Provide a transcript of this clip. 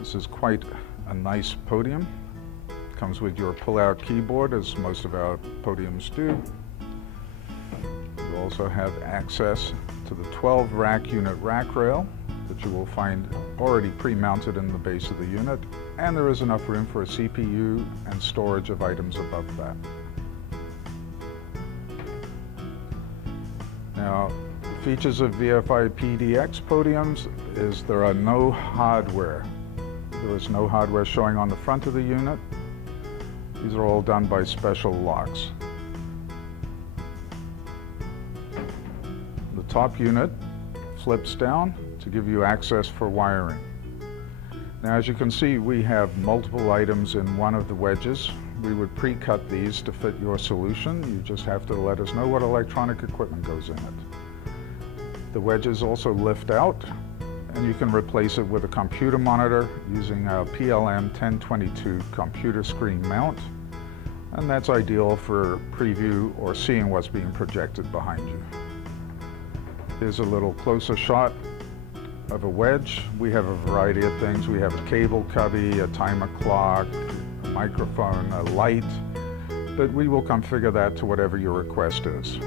This is quite a nice podium. Comes with your pull-out keyboard, as most of our podiums do. You also have access to the 12 rack unit rack rail that you will find already pre-mounted in the base of the unit, and there is enough room for a CPU and storage of items above that. Now, the features of VFI PDX podiums is there are no hardware. There is no hardware showing on the front of the unit. These are all done by special locks. The top unit flips down to give you access for wiring. Now, as you can see, we have multiple items in one of the wedges. We would pre-cut these to fit your solution. You just have to let us know what electronic equipment goes in it. The wedges also lift out, and you can replace it with a computer monitor using a PLM 1022 computer screen mount, and that's ideal for preview or seeing what's being projected behind you. Here's a little closer shot of a wedge. We have a variety of things. We have a cable cubby, a timer clock, a microphone, a light, but we will configure that to whatever your request is.